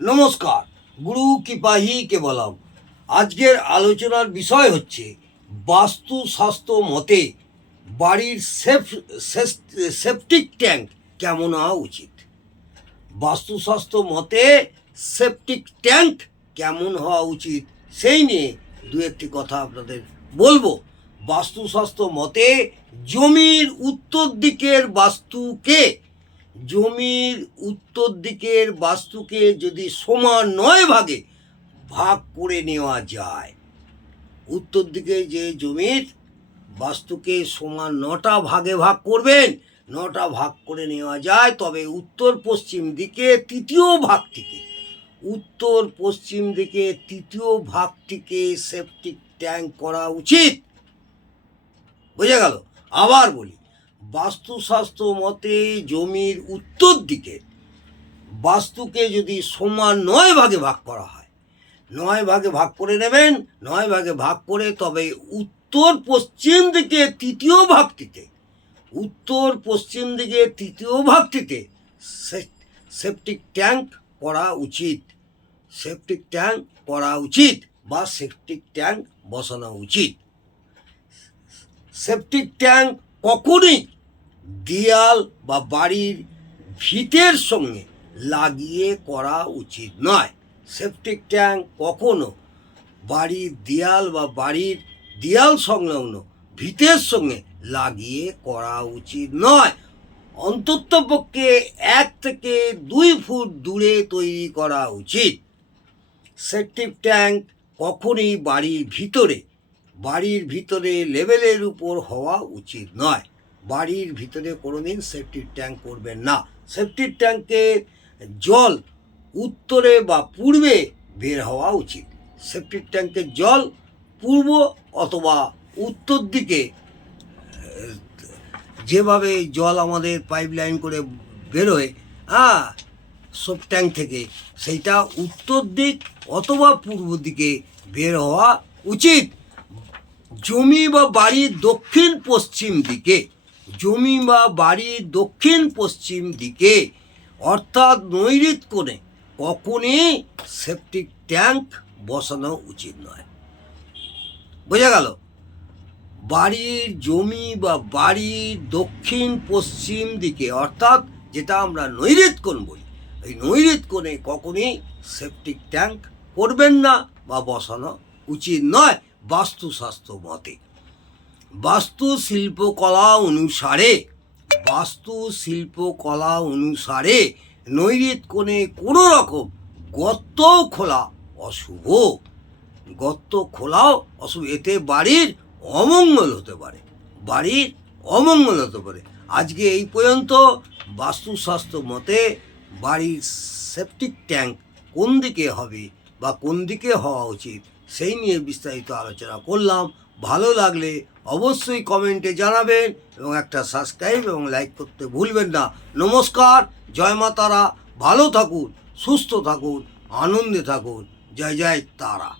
নমস্কার, গুরু কিপাহি কে বলাম। আজকের আলোচনার বিষয় হচ্ছে বাস্তুশাস্ত্র মতে বাড়ির সেপটিক ট্যাঙ্ক কেমন হওয়া উচিত। বাস্তুশাস্ত্র মতে সেপটিক ট্যাঙ্ক কেমন হওয়া উচিত সেই নিয়ে দু একটি কথা আপনাদের বলবো। বাস্তুশাস্ত্র মতে জমির উত্তর দিকের বাস্তুকে যদি সমান 9 ভাগে ভাগ করে নেওয়া যায়, উত্তর দিকে যে জমির বাস্তুকে সমান 9টা ভাগে ভাগ করবেন, 9টা ভাগ করে নেওয়া যায়, তবে উত্তর পশ্চিম দিকে তৃতীয় ভাগটিকে সেপটিক ট্যাঙ্ক করা উচিত। বোঝা গেল? আবার বলি, বাস্তুশাস্ত্র মতে জমির উত্তর দিকে বাস্তুকে যদি সমান 9 ভাগে ভাগ করা হয়, 9 ভাগে ভাগ করে নেবেন, 9 ভাগে ভাগ করে তবে উত্তর পশ্চিম দিকে তৃতীয় ভাগটিতে সেপটিক ট্যাঙ্ক করা উচিত বা সেপটিক ট্যাঙ্ক বসানো উচিত। সেপটিক ট্যাঙ্ক কখনোই দেয়াল বা বাড়ির ভিতের সঙ্গে লাগিয়ে করা উচিত নয়। সেপটিক ট্যাঙ্ক কখনো বাড়ির দেয়াল বা বাড়ির দেয়াল সংলগ্ন ভিতের সঙ্গে লাগিয়ে করা উচিত নয়। অন্ততপক্ষে 1 থেকে 2 ফুট দূরে তৈরি করা উচিত। সেপটিক ট্যাঙ্ক কখনই বাড়ির ভিতরে লেভেলের উপর হওয়া উচিত নয়। বাড়ির ভিতরে কোনোদিন সেপটিক ট্যাঙ্ক করবেন না। সেপটিক ট্যাঙ্কের জল উত্তরে বা পূর্বে বের হওয়া উচিত। সেপটিক ট্যাঙ্কের জল পূর্ব অথবা উত্তর দিকে, যেভাবে জল আমাদের পাইপ লাইন করে বেরোয় সব ট্যাঙ্ক থেকে, সেইটা উত্তর দিক অথবা পূর্ব দিকে বের হওয়া উচিত। জমি বা বাড়ির দক্ষিণ পশ্চিম দিকে অর্থাৎ নৈঋত কোণে কখনই সেপটিক ট্যাঙ্ক বসানো উচিত নয়। বোঝা গেল? জমি বা বাড়ির দক্ষিণ পশ্চিম দিকে অর্থাৎ যেটা আমরা নৈঋত কোণ বলি, এই নৈঋত কোণে কখনই সেপটিক ট্যাঙ্ক করবেন না বা বসানো উচিত নয় বাস্তুশাস্ত্র মতে। বাস্তু শিল্পকলা অনুসারে নৈঋত কোণে কোনো রকম গর্ত খোলাও অশুভ। এতে বাড়ির অমঙ্গল হতে পারে। আজকে এই পর্যন্ত। বাস্তুশাস্ত্র মতে বাড়ির সেপটিক ট্যাঙ্ক কোন দিকে হবে বা কোন দিকে হওয়া উচিত সেই নিয়ে বিস্তারিত আলোচনা করলাম। ভালো লাগলে অবশ্যই কমেন্টে জানাবেন এবং একটা সাবস্ক্রাইব এবং লাইক করতে ভুলবেন না। নমস্কার, জয় মা তারা। ভালো থাকুন, সুস্থ থাকুন, আনন্দে থাকুন। জয় জয় তারা।